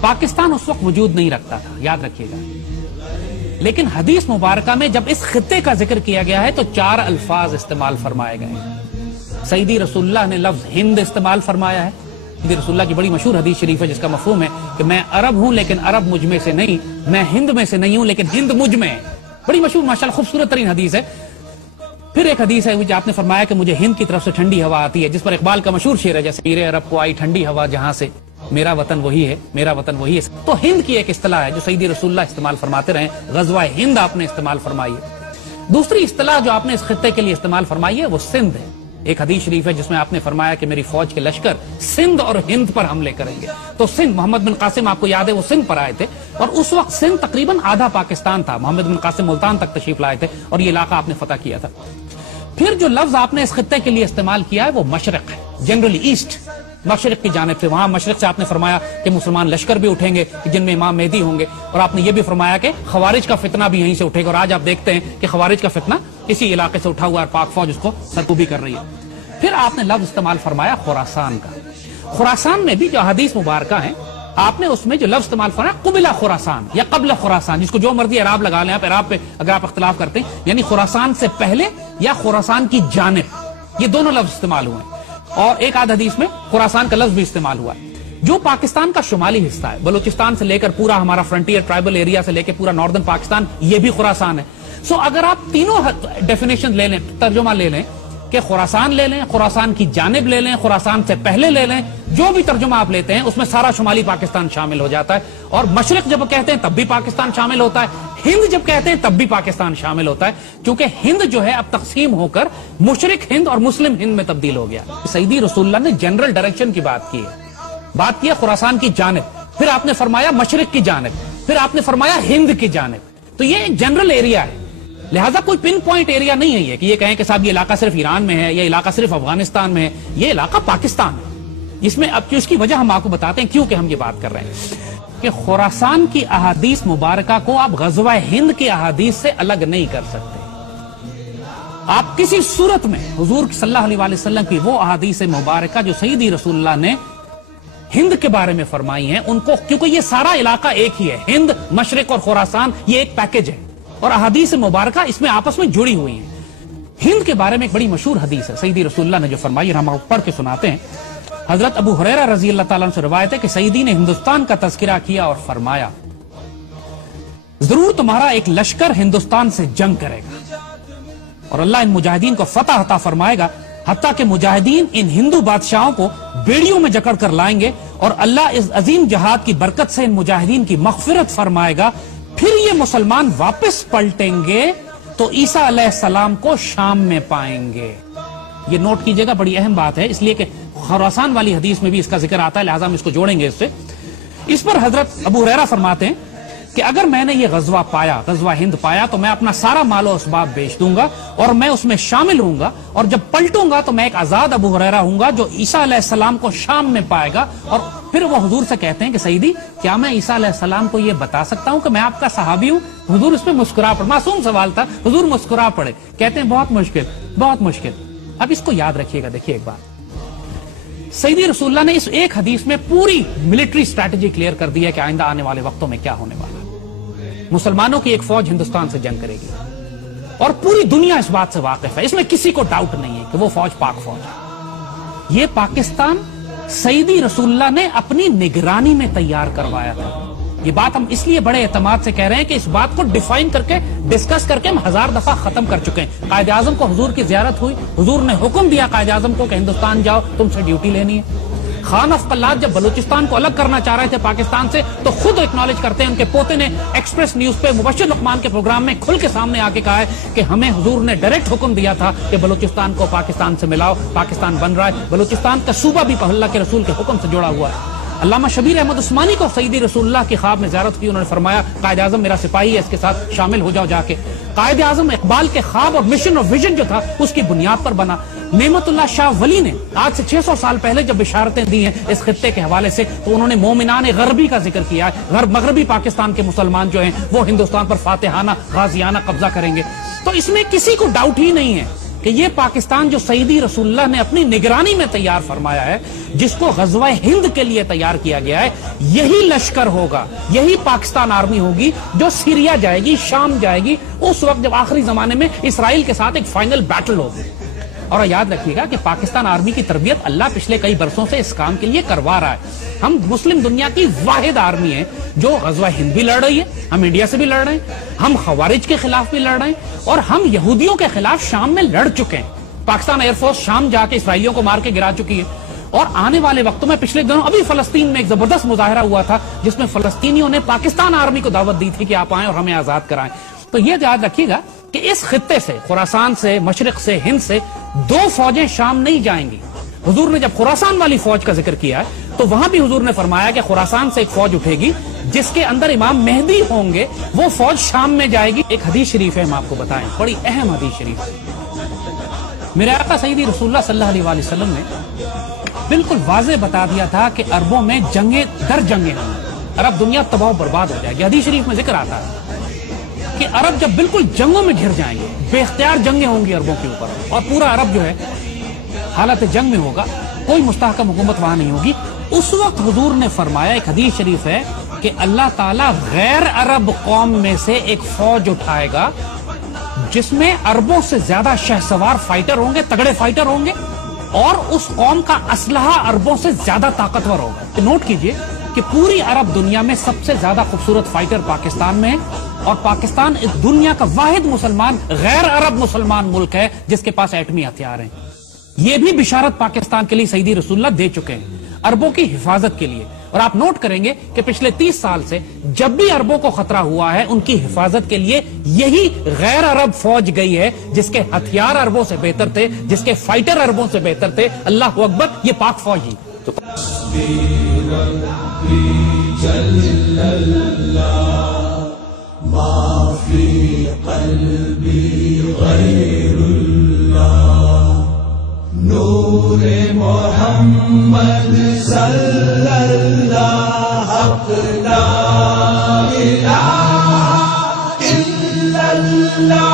پاکستان اس وقت وجود نہیں رکھتا تھا، یاد رکھیے گا، لیکن حدیث مبارکہ میں جب اس خطے کا ذکر کیا گیا ہے تو 4 الفاظ استعمال فرمائے گئے ہیں۔ سیدی رسول اللہ نے لفظ ہند استعمال فرمایا ہے۔ سیدی رسول اللہ کی بڑی مشہور حدیث شریف ہے جس کا مفہوم ہے کہ میں عرب ہوں لیکن عرب مجھ میں سے نہیں، میں ہند میں سے نہیں ہوں لیکن ہند مجھ میں ہے۔ بڑی مشہور ماشاءاللہ خوبصورت ترین حدیث ہے۔ پھر ایک حدیث ہے جو آپ نے فرمایا کہ مجھے ہند کی طرف سے ٹھنڈی ہوا آتی ہے، جس پر اقبال کا مشہور شعر ہے جیسے پیر عرب کو آئی ٹھنڈی ہوا جہاں سے، میرا وطن وہی ہے، میرا وطن وہی ہے۔ تو ہند کی ایک اصطلاح ہے جو سیدی رسول اللہ استعمال فرماتے رہے، غزوہ ہند آپ نے استعمال فرمائی ہے۔ دوسری اصطلاح جو آپ نے اس خطے کے لیے استعمال فرمائی ہے وہ سندھ ہے۔ ایک حدیث شریف ہے جس میں آپ نے فرمایا کہ میری فوج کے لشکر سندھ اور ہند پر حملے کریں گے۔ تو سندھ، محمد بن قاسم آپ کو یاد ہے وہ سندھ پر آئے تھے، اور اس وقت سندھ تقریباً آدھا پاکستان تھا۔ محمد بن قاسم ملتان تک تشریف لائے تھے اور یہ علاقہ آپ نے فتح کیا تھا۔ پھر جو لفظ آپ نے اس خطے کے لیے استعمال کیا ہے وہ مشرق ہے، جنرلی ایسٹ، مشرق کی جانب سے۔ وہاں مشرق سے آپ نے فرمایا کہ مسلمان لشکر بھی اٹھیں گے جن میں امام مہدی ہوں گے، اور آپ نے یہ بھی فرمایا کہ خوارج کا فتنہ بھی یہیں سے اٹھے گا، اور آج آپ دیکھتے ہیں کہ خوارج کا فتنہ اسی علاقے سے اٹھا ہوا ہے، پاک فوج اس کو سرکوبی کر رہی ہے۔ پھر آپ نے لفظ استعمال فرمایا خراسان کا۔ خراسان میں بھی جو حدیث مبارکہ ہیں آپ نے اس میں جو لفظ استعمال فرمایا قبل خراسان یا قبل خراسان، جس کو جو مرضی اعراب لگا لیں آپ، اعراب پہ اگر آپ اختلاف کرتے ہیں، یعنی خراسان سے پہلے یا خراسان کی جانب، یہ دونوں لفظ استعمال ہوئے ہیں۔ اور ایک آدھ حدیث میں خراسان کا لفظ بھی استعمال ہوا ہے۔ جو پاکستان کا شمالی حصہ ہے، بلوچستان سے لے کر پورا ہمارا فرنٹیئر ٹرائبل ایریا سے لے کے پورا ناردرن پاکستان، یہ بھی خراسان ہے۔ سو اگر آپ تینوں ڈیفینیشن لے لیں، ترجمہ لے لیں کہ خراسان لے لیں، خراسان کی جانب لے لیں، خراسان سے پہلے لے لیں، جو بھی ترجمہ آپ لیتے ہیں اس میں سارا شمالی پاکستان شامل ہو جاتا ہے۔ اور مشرق جب کہتے ہیں تب بھی پاکستان شامل ہوتا ہے، ہند جب کہتے ہیں تب بھی پاکستان شامل ہوتا ہے، کیونکہ ہند جو ہے اب تقسیم ہو کر مشرق ہند اور مسلم ہند میں تبدیل ہو گیا۔ سیدی رسول اللہ نے جنرل ڈائریکشن کی بات کی ہے خراسان کی جانب، پھر آپ نے فرمایا مشرق کی جانب، پھر آپ نے فرمایا ہند کی جانب۔ تو یہ ایک جنرل ایریا ہے، لہٰذا کوئی پن پوائنٹ ایریا نہیں ہے یہ کہ یہ کہیں کہ صاحب یہ علاقہ صرف ایران میں ہے یا علاقہ صرف افغانستان میں ہے، یہ علاقہ پاکستان ہے۔ اس میں اب اس کی وجہ ہم آپ کو بتاتے ہیں کیوں کہ ہم یہ بات کر رہے ہیں کہ خراسان کی احادیث مبارکہ کو آپ غزوہ ہند کی احادیث سے الگ نہیں کر سکتے۔ آپ کسی صورت میں حضور صلی اللہ علیہ وسلم کی وہ احادیث مبارکہ جو سیدی رسول اللہ نے ہند کے بارے میں فرمائی ہیں ان کو، کیونکہ یہ سارا علاقہ ایک ہی ہے، ہند، مشرق اور خراسان یہ ایک پیکج ہے، اور احادیث مبارکہ اس میں آپس میں جڑی ہوئی ہیں۔ ہند کے بارے میں ایک بڑی مشہور حدیث ہے سیدی رسول اللہ نے جو فرمائی، ہم پڑھ کے سناتے ہیں۔ حضرت ابو ہریرہ رضی اللہ تعالیٰ عنہ سے روایت ہے کہ سیدی نے ہندوستان کا تذکرہ کیا اور فرمایا ضرور تمہارا ایک لشکر ہندوستان سے جنگ کرے گا اور اللہ ان مجاہدین کو فتح عطا فرمائے گا، حتیٰ کہ مجاہدین ان ہندو بادشاہوں کو بیڑیوں میں جکڑ کر لائیں گے، اور اللہ اس عظیم جہاد کی برکت سے ان مجاہدین کی مغفرت فرمائے گا۔ پھر یہ مسلمان واپس پلٹیں گے تو عیسیٰ علیہ السلام کو شام میں پائیں گے۔ یہ نوٹ کیجئے گا، بڑی اہم بات ہے، اس لیے کہ خراسان والی حدیث میں بھی اس کا ذکر آتا ہے، لہٰذا ہم اس کو جوڑیں گے اس سے۔ اس پر حضرت ابو ہریرہ فرماتے ہیں کہ اگر میں نے یہ غزوہ پایا، غزوہ ہند پایا، تو میں اپنا سارا مال و اسباب بیچ دوں گا اور میں اس میں شامل ہوں گا، اور جب پلٹوں گا تو میں ایک آزاد ابو ہریرہ ہوں گا جو عیسیٰ علیہ السلام کو شام میں پائے گا۔ اور پھر وہ حضور سے کہتے ہیں کہ سیدی کیا میں عیسیٰ علیہ السلام کو یہ بتا سکتا ہوں کہ میں آپ کا صحابی ہوں؟ حضور اس پہ مسکرا پڑے، معصوم سوال تھا، حضور مسکرا پڑے، کہتے ہیں بہت مشکل، بہت مشکل۔ اب اس کو یاد رکھیے گا، دیکھیے ایک بات، سیدی رسول اللہ نے اس ایک حدیث میں پوری ملٹری سٹریٹجی کلیئر کر دی ہے کہ آئندہ آنے والے وقتوں میں کیا ہونے والا ہے۔ مسلمانوں کی ایک فوج ہندوستان سے جنگ کرے گی اور پوری دنیا اس بات سے واقف ہے، اس میں کسی کو ڈاؤٹ نہیں ہے کہ وہ فوج پاک فوج ہے۔ یہ پاکستان سیدی رسول اللہ نے اپنی نگرانی میں تیار کروایا تھا۔ یہ بات ہم اس لیے بڑے اعتماد سے کہہ رہے ہیں کہ اس بات کو ڈیفائن کر کے، ڈسکس کر کے ہم 1000 دفعہ ختم کر چکے ہیں۔ قائد اعظم کو حضور کی زیارت ہوئی، حضور نے حکم دیا قائد اعظم کو کہ ہندوستان جاؤ، تم سے ڈیوٹی لینی ہے۔ خان آف قلات جب بلوچستان کو الگ کرنا چاہ رہے تھے پاکستان سے تو خود اکنالج کرتے ہیں، ان کے پوتے نے ایکسپریس نیوز پہ مبشر لقمان کے پروگرام میں کھل کے سامنے آ کے کہا ہے کہ ہمیں حضور نے ڈائریکٹ حکم دیا تھا کہ بلوچستان کو پاکستان سے ملاؤ، پاکستان بن رہا ہے، بلوچستان کا صوبہ بھی اللہ کے رسول کے حکم سے جڑا ہوا ہے۔ علامہ شبیر احمد عثمانی کو سیدی رسول اللہ کی خواب میں زیارت کی، انہوں نے فرمایا قائد اعظم میرا سپاہی ہے، اس کے ساتھ شامل ہو جاؤ جا کے۔ قائد اعظم اقبال کے خواب اور مشن اور ویژن جو تھا اس کی بنیاد پر بنا۔ نعمت اللہ شاہ ولی نے آج سے 600 سال پہلے جب بشارتیں دی ہیں اس خطے کے حوالے سے تو انہوں نے مومنان غربی کا ذکر کیا ہے، مغربی پاکستان کے مسلمان جو ہیں وہ ہندوستان پر فاتحانہ غازیانہ قبضہ کریں گے۔ تو اس میں کسی کو ڈاؤٹ ہی نہیں ہے کہ کہ یہ پاکستان جو سیدی رسول اللہ نے اپنی نگرانی میں تیار فرمایا ہے، جس کو غزوہ ہند کے لیے تیار کیا گیا ہے، یہی لشکر ہوگا، یہی پاکستان آرمی ہوگی جو سیریا جائے گی، شام جائے گی، اس وقت جب آخری زمانے میں اسرائیل کے ساتھ ایک فائنل بیٹل ہوگی۔ اور یاد رکھیے گا کہ پاکستان آرمی کی تربیت اللہ پچھلے کئی برسوں سے اس کام کے لیے کروا رہا ہے۔ ہم مسلم دنیا کی واحد آرمی ہیں جو غزوہ ہند بھی لڑ رہی ہے، ہم انڈیا سے بھی لڑ رہے ہیں، ہم خوارج کے خلاف بھی لڑ رہے ہیں، اور ہم یہودیوں کے خلاف شام میں لڑ چکے ہیں۔ پاکستان ایئر فورس شام جا کے اسرائیلیوں کو مار کے گرا چکی ہے، اور آنے والے وقتوں میں پچھلے دنوں ابھی فلسطین میں ایک زبردست مظاہرہ ہوا تھا جس میں فلسطینیوں نے پاکستان آرمی کو دعوت دی تھی کہ آپ آئیں اور ہمیں آزاد کرائیں۔ تو یہ یاد رکھیے گا کہ اس خطے سے، خراسان سے، مشرق سے، ہند سے 2 فوجیں شام نہیں جائیں گی۔ حضور نے جب خراسان والی فوج کا ذکر کیا ہے تو وہاں بھی حضور نے فرمایا کہ خراسان سے ایک فوج اٹھے گی جس کے اندر امام مہدی ہوں گے، وہ فوج شام میں جائے گی۔ ایک حدیث شریف ہے، ہم آپ کو بتائیں، بڑی اہم حدیث شریف ہے۔ میرے آقا سیدی رسول اللہ صلی اللہ علیہ وآلہ وسلم نے بالکل واضح بتا دیا تھا کہ عربوں میں جنگیں در جنگیں ہوں، عرب دنیا تباہ و برباد ہو جائے گی۔ حدیث شریف میں ذکر آتا ہے کہ عرب جب بالکل جنگوں میں گھر جائیں گے، بے اختیار جنگیں ہوں گی عربوں کے اوپر، اور پورا عرب جو ہے حالت جنگ میں ہوگا، کوئی مستحکم حکومت وہاں نہیں ہوگی۔ اس وقت حضور نے فرمایا، ایک حدیث شریف ہے کہ اللہ تعالیٰ غیر عرب قوم میں سے ایک فوج اٹھائے گا جس میں عربوں سے زیادہ شہسوار فائٹر ہوں گے، تگڑے فائٹر ہوں گے، اور اس قوم کا اسلحہ عربوں سے زیادہ طاقتور ہوگا۔ نوٹ کیجئے کہ پوری عرب دنیا میں سب سے زیادہ خوبصورت فائٹر پاکستان میں ہے، اور پاکستان اس دنیا کا واحد مسلمان غیر عرب مسلمان ملک ہے جس کے پاس ایٹمی ہتھیار ہیں۔ یہ بھی بشارت پاکستان کے لیے سیدی رسول اللہ دے چکے ہیں عربوں کی حفاظت کے لیے۔ اور آپ نوٹ کریں گے کہ پچھلے 30 سال سے جب بھی عربوں کو خطرہ ہوا ہے، ان کی حفاظت کے لیے یہی غیر عرب فوج گئی ہے جس کے ہتھیار عربوں سے بہتر تھے، جس کے فائٹر عربوں سے بہتر تھے۔ اللہ اکبر، یہ پاک فوج ہی تو ما فی قلبی غیر اللہ نور محمد صلی اللہ حق لا الہ الا اللہ